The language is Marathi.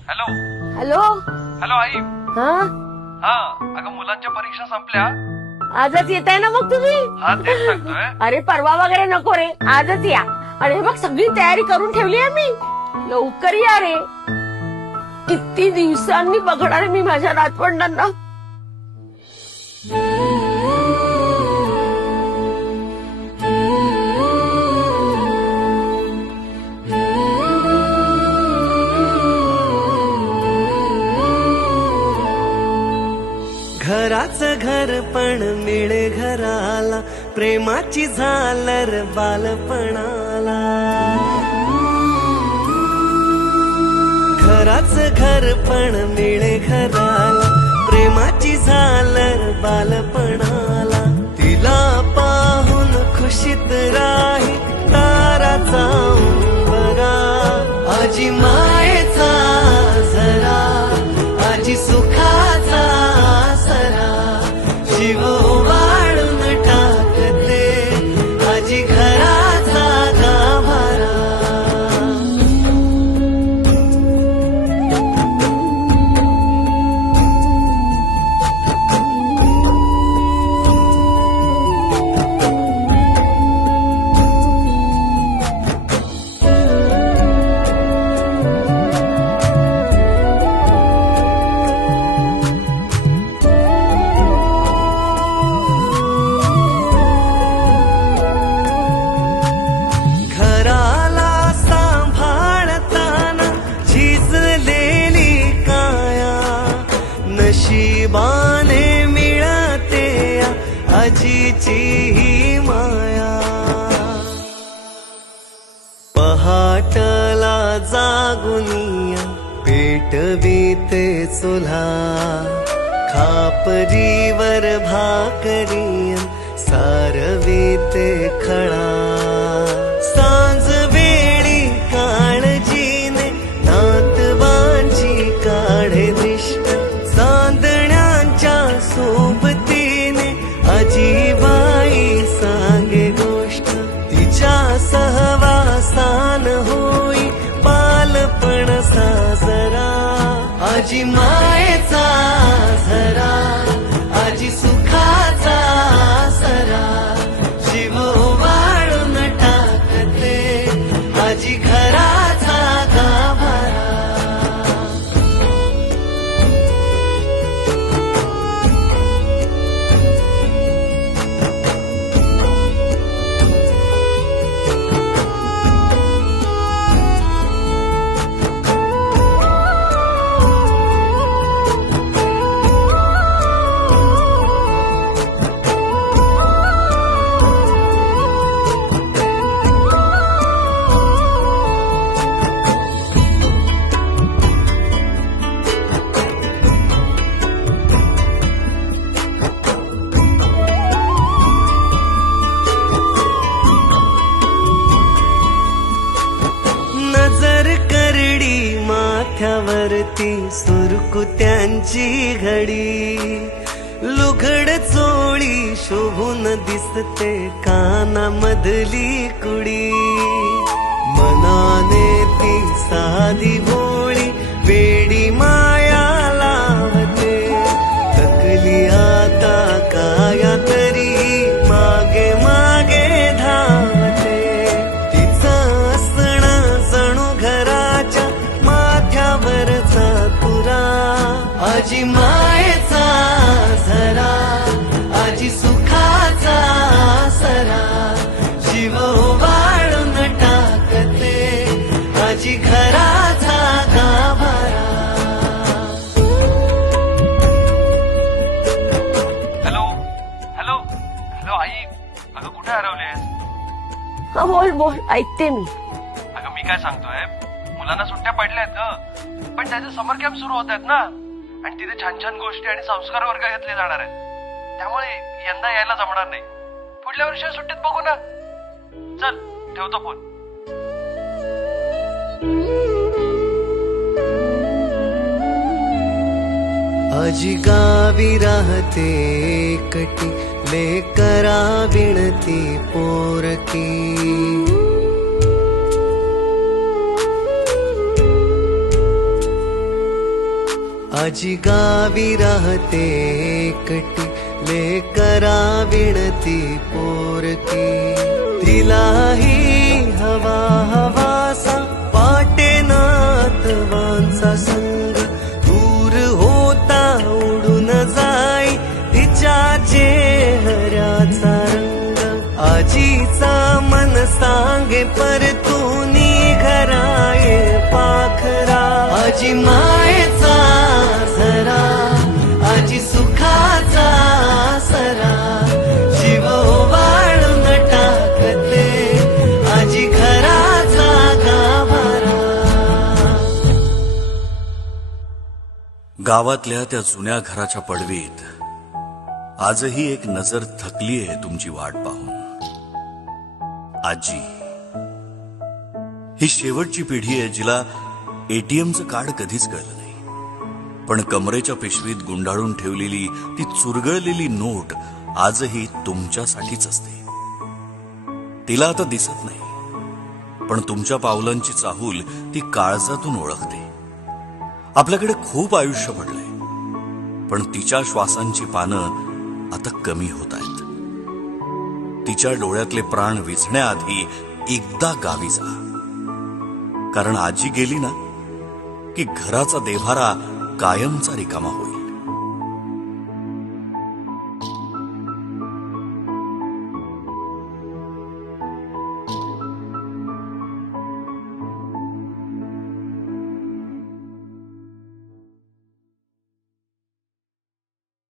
Hello hello. हॅलो आई. हा, हा अगं मुलांच्या परीक्षा संपल्या. आजच येत आहे ना मग तुम्ही? हा तेच सांगतोय. अरे परवा वगैरे नको रे, आजच या. आणि हे बघ सगळी तयारी करून ठेवली आहे मी. लवकर या रे. किती दिवसांनी बघणार आहे मी माझ्या नातवंडांना. घराचं घर पण मिळे घराला, प्रेमाची झालर बालपणाला. घराचं घर पण मिळे घराला, प्रेमाची झालर बालपणाला. तिला पाहून खुशीत राही ताराचा बरा. आजी मायेचा झरा, आजी सुखाचा सरा. जीव वाळून टाकते आजी घराचा गाभारा. घराला सांभाळताना झिजलेली काया, नशिबाने मिळते आजीची ही माया. पहाटला जागुनिया पेटवीते चुल्हा, खापरीवर भाकरिया सारवीते खळा. सांज वेळी काळजीने नातवांची काढे दृष्ट, चांदण्यांच्या सोबतीने आजीबाई सांगे गोष्ट. तिच्या सहवासान होई बालपण साजरा. आजी मायेचा झरा, आजी सुखाचा सरा. जीव वाळून टाकते आजी घराचा गाभारा. नजर करडी माथ्यावरती सुरकुत्यांची घडी. लुगड चोळी शोभून दिसते कानामधली कुडी. मनाने ती साधी भोळी वेडी माया लावते. थकली आता काया तरी मागे मागे धावते. तिचं असणं जणू घराच्या माथ्यावरचा तुरा. आजी मायेचा झरा, आजी सुखाचा सरा. जीव वाळून टाकते आजी घराचा गाभारा. हॅलो हॅलो हॅलो आई. अगं कुठे हरवलेस? हा, बोल बोल, ऐकते मी. अगं मी काय सांगतोय, मुलांना सुट्ट्या पडल्यात ग, पण त्याचे समर कॅम्प सुरू होत आहेत ना. आणि तिथे छान छान गोष्टी आणि संस्कार वर्ग घेतले जाणार आहेत. त्यामुळे यंदा यायला जमणार नाही. पुढल्या वर्षी सुट्टीत बघू ना. चल ठेवतो फोन. आजी गावी राहते एकटी, लेकरा विणती पोरकी. आजी गावी राहते एकटी लेकरा विणती पोरकी तिलाही हवा हवासा वाटे नातवांचा संग दूर होता उडून जाई तिच्या चेहऱ्याचा रंग आजीचा मन सांगे परतूनी घराये पाखरा आजी मायेचा झरा आजी सुखाचा सरा जीव वाळून टाकते आजी घराचा गाभारा. गावातल्या त्या जुन्या घराच्या पडवीत आजही एक नजर थकली आहे तुमची वाट पाहून. आजी ही शेवटची पिढी आहे जिला एटीएमचं कार्ड कधीच कळलं नाही, पण कमरेच्या पिशवीत गुंडाळून ठेवलेली ती चुरगळलेली नोट आजही तुमच्यासाठीच असते. तिला आता दिसत नाही, पण तुमच्या पावलांची चाहूल ती काळजातून ओळखते. आपल्याकडे खूप आयुष्य पडलंय, पण तिच्या श्वासांची पानं आता कमी होत आहेत. तिच्या डोळ्यातले प्राण विझण्याआधी एकदा गावी जा, कारण आजी गेली ना की घराचा देव्हारा कायमचा रिकामा होईल.